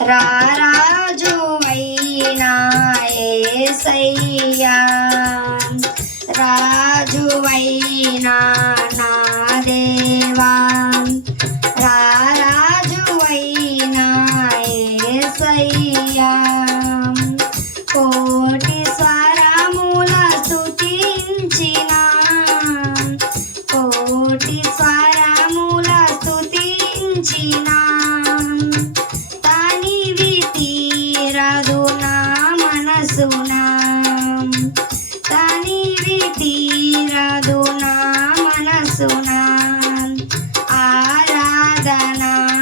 రారాజు అయినా ఏసయ్యా. రాజు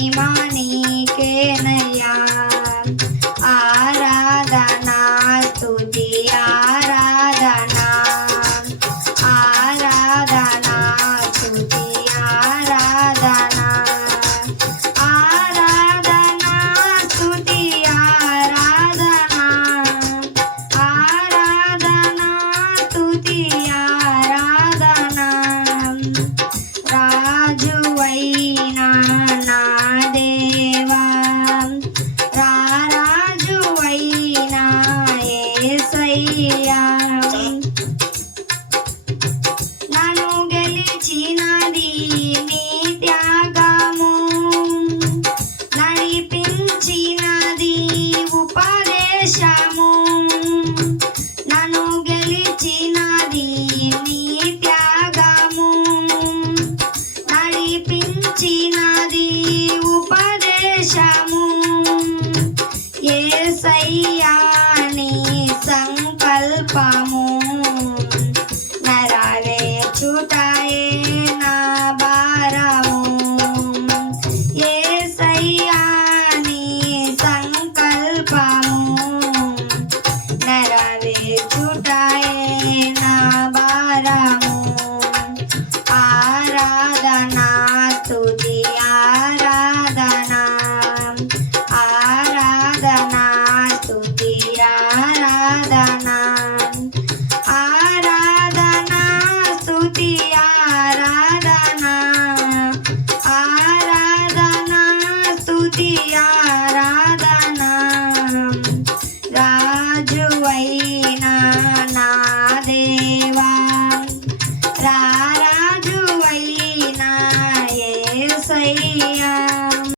మహిమా ఆరాధనా స్తుతి చేశాము. నన్ను గెలిచినది నీ త్యాగము. నడిపించినది ఉపదేశము. ఏ సయ్యా ఆరాధనా తుది ఆరాధనా. ఆరాధనా తుది ఆరాధనా. ఆరాధనా స్తుతి ఆరాధనా. ఆరాధనా స్తుతి ఆరాధనా